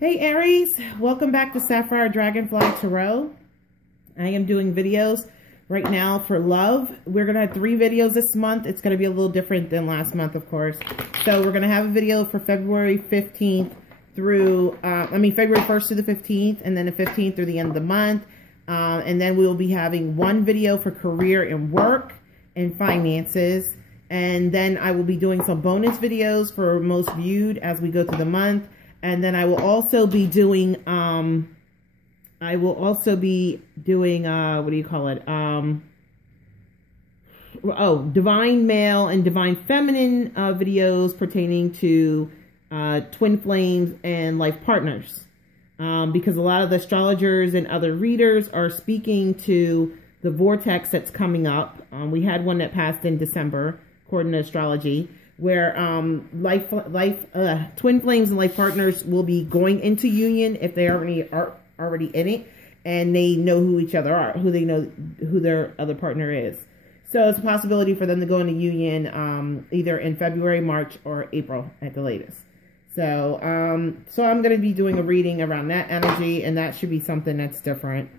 Hey Aries, welcome back to Sapphire Dragonfly Tarot. I am doing videos right now for love. We're going to have 3 videos this month. It's going to be a little different than last month, of course. So we're going to have a video for February 15th through, February 1st to the 15th, and then the 15th through the end of the month. And then we'll be having one video for career and work and finances. And then I will be doing some bonus videos for most viewed as we go through the month. And then I will also be doing, what do you call it? Divine male and divine feminine videos pertaining to twin flames and life partners. Because a lot of the astrologers and other readers are speaking to the vortex that's coming up. We had one that passed in December, according to astrology, where twin flames and life partners will be going into union if they are already in it, and they know who each other are, who their other partner is. So it's a possibility for them to go into union either in February, March, or April at the latest. So I'm going to be doing a reading around that energy, and that should be something that's different.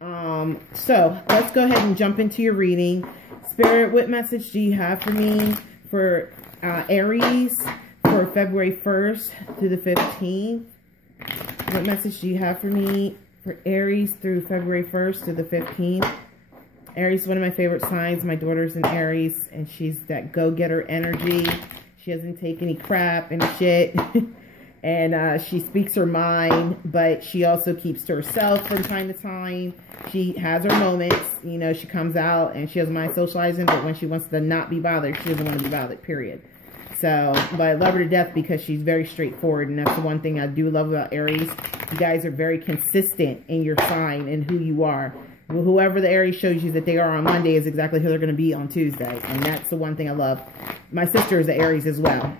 So let's go ahead and jump into your reading. Spirit, what message do you have for me for Aries for February 1st through the 15th? What message do you have for me for Aries through February 1st through the 15th? Aries is one of my favorite signs. My daughter's in Aries, and she's that go-getter energy. She doesn't take any crap and shit. And she speaks her mind, but she also keeps to herself from time to time. She has her moments. You know, she comes out and she doesn't mind socializing, but when she wants to not be bothered, she doesn't want to be bothered, period. So, but I love her to death because she's very straightforward, and that's the one thing I do love about Aries. You guys are very consistent in your sign and who you are. Whoever the Aries shows you that they are on Monday is exactly who they're going to be on Tuesday, and that's the one thing I love. My sister is an Aries as well.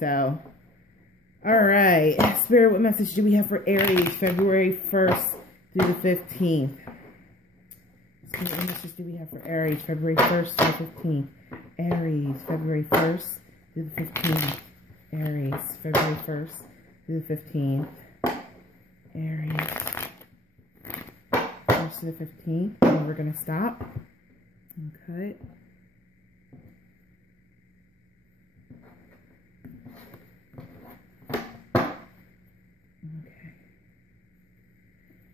So, all right. Spirit, what message do we have for Aries, February 1st through the 15th? Spirit, what message do we have for Aries, February 1st through the 15th? Aries, February 1st through the 15th. Aries, February 1st through the 15th. Aries, 1st to the 15th. And we're going to stop. Okay.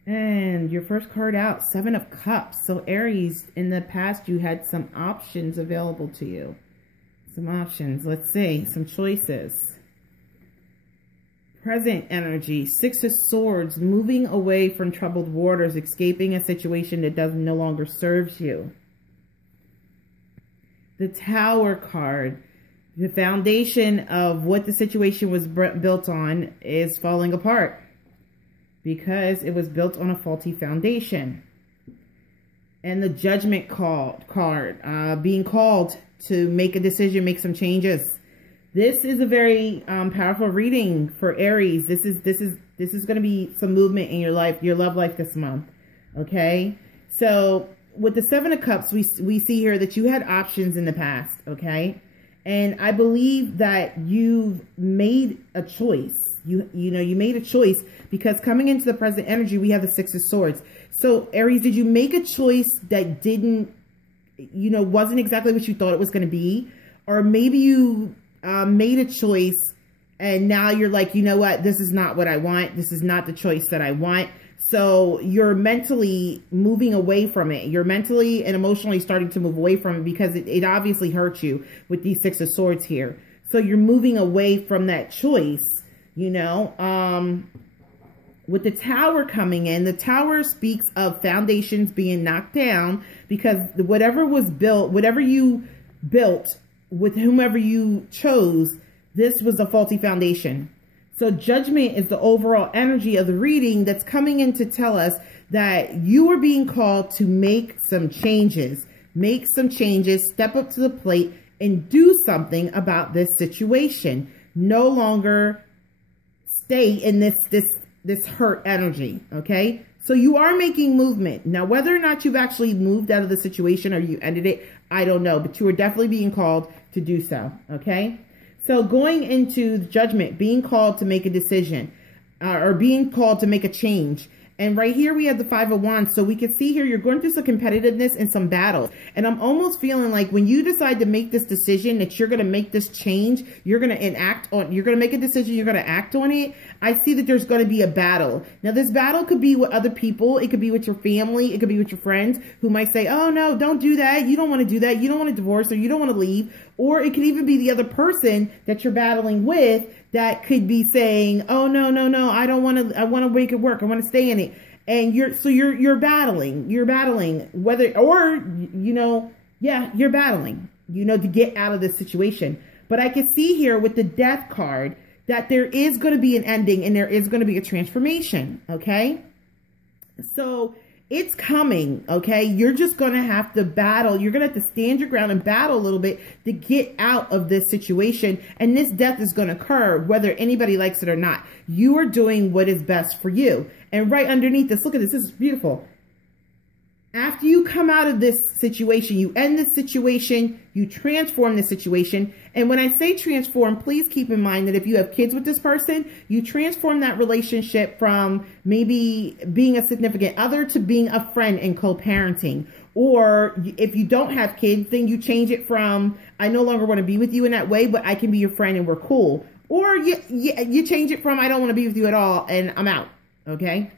And your first card out, 7 of Cups. So Aries, in the past, you had some options available to you. Some options. Let's see. Some choices. Present energy, 6 of Swords, moving away from troubled waters, escaping a situation that no longer serves you. The Tower card. The foundation of what the situation was built on is falling apart, because it was built on a faulty foundation. And the Judgment card, being called to make a decision, make some changes. This is a very powerful reading for Aries. This is going to be some movement in your life, your love life this month. Okay, so with the 7 of Cups, we see here that you had options in the past. Okay, and I believe that you've made a choice. You made a choice, because coming into the present energy, we have the 6 of Swords. So Aries, did you make a choice that wasn't exactly what you thought it was going to be? Or maybe you made a choice and now you're like, you know what? This is not what I want. This is not the choice that I want. So you're mentally moving away from it. You're mentally and emotionally starting to move away from it, because it obviously hurt you with these 6 of Swords here. So you're moving away from that choice. With the Tower coming in, the Tower speaks of foundations being knocked down, because whatever was built, whatever you built with whomever you chose, this was a faulty foundation. So Judgment is the overall energy of the reading that's coming in to tell us that you are being called to make some changes. Make some changes, step up to the plate, and do something about this situation. No longer stay in this hurt energy. Okay, so you are making movement now. Whether or not you've actually moved out of the situation or you ended it, I don't know, but you are definitely being called to do so. Okay, So going into Judgment, being called to make a decision. or being called to make a change. And right here we have the Five of Wands. So we can see here you're going through some competitiveness and some battles. And I'm almost feeling like when you decide to make this decision that you're going to make this change, you're going to you're going to make a decision, you're going to act on it. I see that there's going to be a battle. Now this battle could be with other people. It could be with your family. It could be with your friends who might say, oh no, don't do that. You don't want to do that. You don't want to divorce, or you don't want to leave. Or it could even be the other person that you're battling with that could be saying, oh, no, I don't want to, I want to make it work. I want to stay in it. And you're battling whether, or, you know, yeah, you're battling, you know, to get out of this situation. But I can see here with the Death card that there is going to be an ending and there is going to be a transformation. Okay. So it's coming, okay? You're just going to have to battle. You're going to have to stand your ground and battle a little bit to get out of this situation. And this death is going to occur whether anybody likes it or not. You are doing what is best for you. And right underneath this, look at this. This is beautiful. After you come out of this situation, you end this situation, you transform the situation. And when I say transform, please keep in mind that if you have kids with this person, you transform that relationship from maybe being a significant other to being a friend and co-parenting. Or if you don't have kids, then you change it from, I no longer want to be with you in that way, but I can be your friend and we're cool. Or you change it from, I don't want to be with you at all and I'm out. Okay.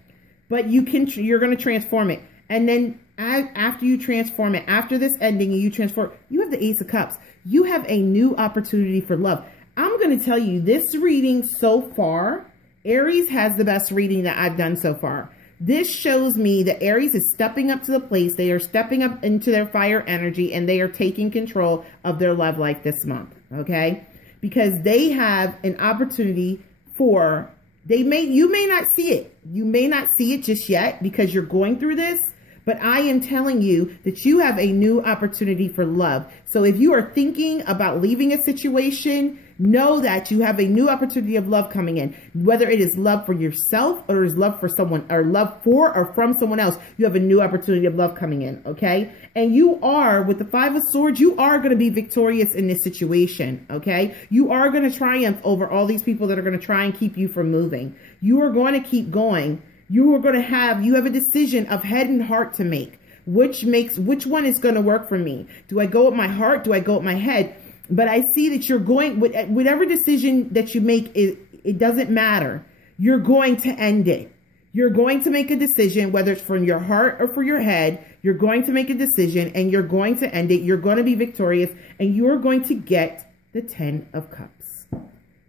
But you're going to transform it. And then after you transform it, after this ending, you transform, you have the Ace of Cups. You have a new opportunity for love. I'm going to tell you this reading so far, Aries has the best reading that I've done so far. This shows me that Aries is stepping up to the place. They are stepping up into their fire energy and they are taking control of their love life this month. Okay. Because they have an opportunity for, you may not see it. You may not see it just yet because you're going through this. But I am telling you that you have a new opportunity for love. So if you are thinking about leaving a situation, know that you have a new opportunity of love coming in. Whether it is love for yourself or is love for someone, or love for or from someone else, you have a new opportunity of love coming in, okay? And you are, with the Five of Swords, you are going to be victorious in this situation, okay? You are going to triumph over all these people that are going to try and keep you from moving. You are going to keep going. You have a decision of head and heart to make. Which one is going to work for me? Do I go with my heart? Do I go with my head? But I see that you're going with whatever decision that you make, it doesn't matter. You're going to end it. You're going to make a decision, whether it's from your heart or for your head. You're going to make a decision and you're going to end it. You're going to be victorious and you're going to get the 10 of Cups.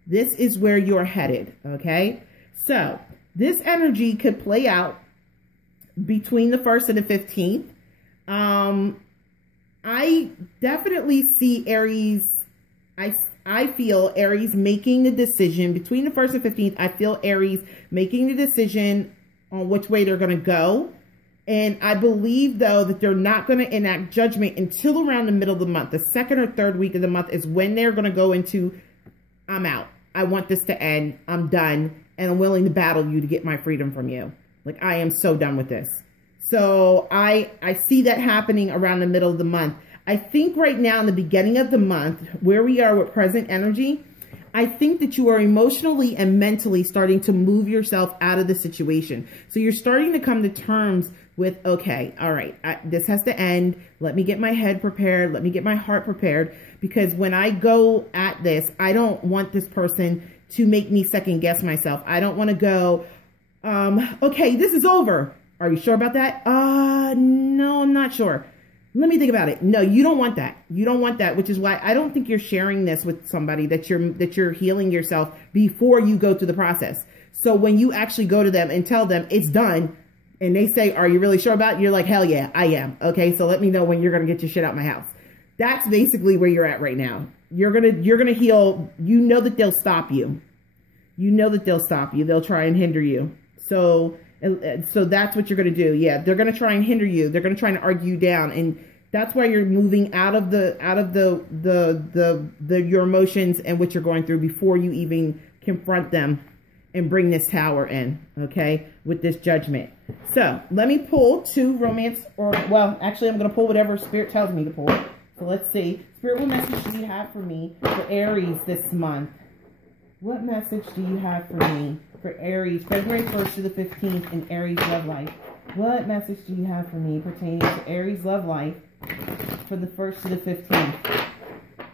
This is where you're headed. Okay. So this energy could play out between the 1st and the 15th. I definitely see Aries. I feel Aries making the decision between the 1st and 15th. I feel Aries making the decision on which way they're going to go. And I believe, though, that they're not going to enact judgment until around the middle of the month. The 2nd or 3rd week of the month is when they're going to go into, I'm out. I want this to end. I'm done. And I'm willing to battle you to get my freedom from you. Like, I am so done with this. So I see that happening around the middle of the month. I think right now in the beginning of the month, where we are with present energy, I think that you are emotionally and mentally starting to move yourself out of the situation. So you're starting to come to terms with, okay, all right, this has to end. Let me get my head prepared. Let me get my heart prepared. Because when I go at this, I don't want this person to make me second guess myself. I don't want to go, okay, this is over. Are you sure about that? No, I'm not sure. Let me think about it. No, you don't want that. You don't want that, which is why I don't think you're sharing this with somebody, that you're healing yourself before you go through the process. So when you actually go to them and tell them it's done and they say, are you really sure about it? You're like, hell yeah, I am. Okay. So let me know when you're going to get your shit out of my house. That's basically where you're at right now. You're going to heal. You know that they'll stop you. You know that they'll stop you. They'll try and hinder you. So that's what you're going to do. Yeah. They're going to try and hinder you. They're going to try and argue you down. And that's why you're moving out of your emotions and what you're going through before you even confront them and bring this tower in. Okay. With this judgment. So let me pull two romance, well, actually I'm going to pull whatever Spirit tells me to pull. So let's see. Spirit, what message do you have for me for Aries this month? What message do you have for me? For Aries, February 1st to the 15th in Aries love life. What message do you have for me pertaining to Aries love life for the 1st to the 15th?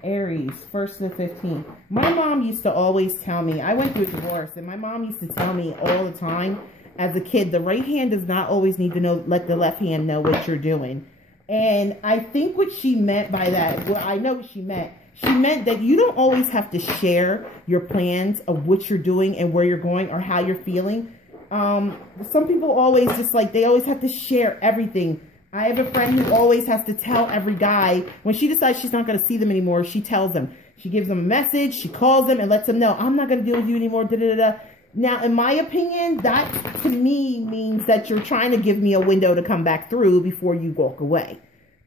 Aries, 1st to the 15th. My mom used to always tell me, I went through a divorce, and my mom used to tell me all the time as a kid, the right hand does not always need to know, let the left hand know what you're doing. And I think what she meant by that, well, I know what she meant. She meant that you don't always have to share your plans of what you're doing and where you're going or how you're feeling. Some people always just like, they always have to share everything. I have a friend who always has to tell every guy, when she decides she's not going to see them anymore, she tells them. She gives them a message, she calls them and lets them know, I'm not going to deal with you anymore, da-da-da-da. Now, in my opinion, that to me means that you're trying to give me a window to come back through before you walk away.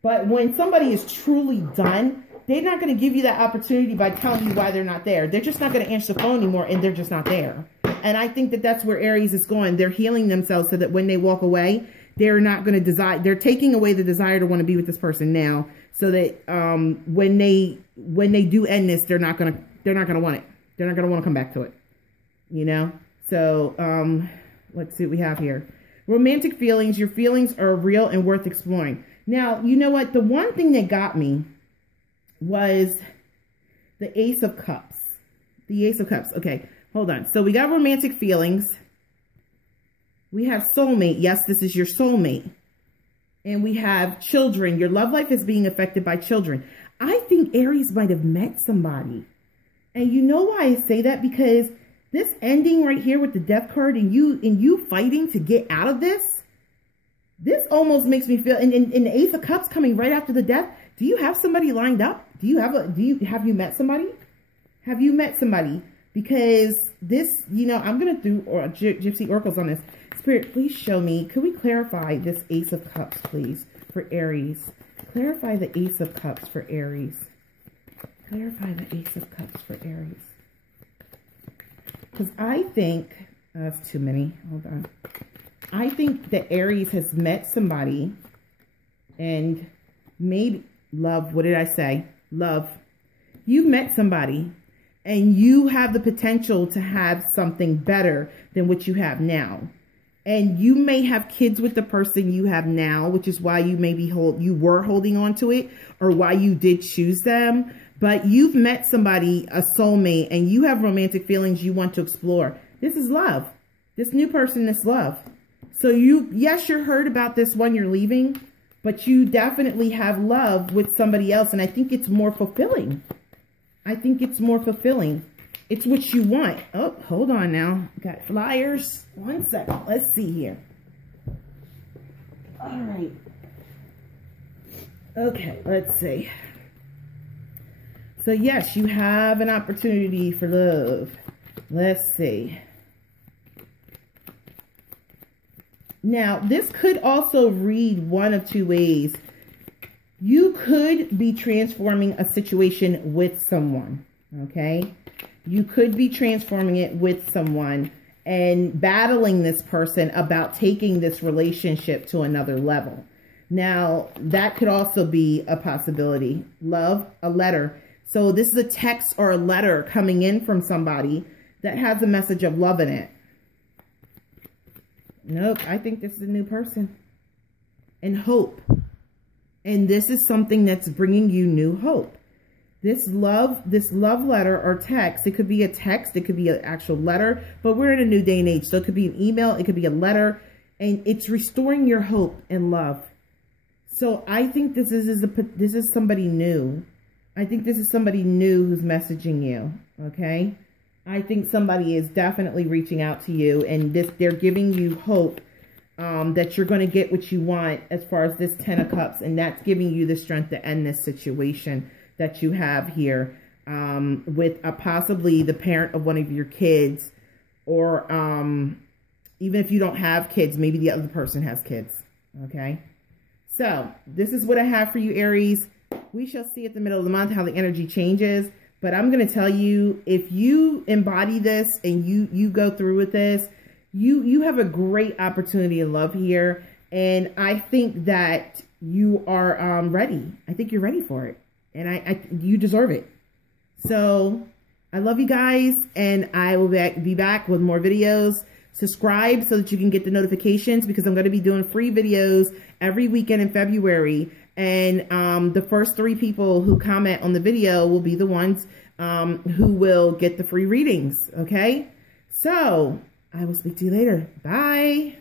But when somebody is truly done, they're not going to give you that opportunity by telling you why they're not there. They're just not going to answer the phone anymore, and they're just not there. And I think that that's where Aries is going. They're healing themselves so that when they walk away, they're not going to desire. They're taking away the desire to want to be with this person now, so that when they do end this, they're not going to want it. They're not going to want to come back to it. You know. So let's see what we have here. Romantic feelings. Your feelings are real and worth exploring. Now, you know what? The one thing that got me was the Ace of Cups. The Ace of Cups. Okay, hold on. So we got romantic feelings. We have soulmate. Yes, this is your soulmate. And we have children. Your love life is being affected by children. I think Aries might have met somebody. And you know why I say that? Because this ending right here with the Death card and you fighting to get out of this, this almost makes me feel, and the Ace of Cups coming right after the Death, do you have somebody lined up? Have you met somebody? Have you met somebody? Because this, you know, I'm going to do Gypsy Oracles on this. Spirit, please show me. Could we clarify this Ace of Cups, please, for Aries? Clarify the Ace of Cups for Aries. Clarify the Ace of Cups for Aries. Because I think, that's too many. Hold on. I think that Aries has met somebody and made love. What did I say? Love. You've met somebody and you have the potential to have something better than what you have now. And you may have kids with the person you have now, which is why you maybe you were holding on to it, or why you did choose them. But you've met somebody, a soulmate, and you have romantic feelings you want to explore. This is love. This new person is love. So yes, you're hurt about this one you're leaving, but you definitely have love with somebody else. And I think it's more fulfilling. I think it's more fulfilling. It's what you want. Oh, hold on now. Got flyers. 1 second. Let's see here. All right. Okay, let's see. So yes, you have an opportunity for love. Let's see. Now, this could also read one of two ways. You could be transforming a situation with someone, okay? You could be transforming it with someone and battling this person about taking this relationship to another level. Now, that could also be a possibility. Love, a letter. So this is a text or a letter coming in from somebody that has a message of love in it. Nope, I think this is a new person. And hope. And this is something that's bringing you new hope. This love letter or text, it could be a text, it could be an actual letter, but we're in a new day and age. So it could be an email, it could be a letter, and it's restoring your hope and love. So I think this is somebody new. I think this is somebody new who's messaging you, okay? I think somebody is definitely reaching out to you, and they're giving you hope that you're going to get what you want as far as this 10 of Cups, and that's giving you the strength to end this situation that you have here with possibly the parent of one of your kids, or even if you don't have kids, maybe the other person has kids, okay? So this is what I have for you, Aries. We shall see at the middle of the month how the energy changes. But I'm going to tell you, if you embody this and you go through with this, you have a great opportunity in love here. And I think that you are ready. I think you're ready for it. And you deserve it. So I love you guys, and I will be back with more videos. Subscribe so that you can get the notifications, because I'm going to be doing free videos every weekend in February. And the first 3 people who comment on the video will be the ones who will get the free readings. Okay? So I will speak to you later. Bye.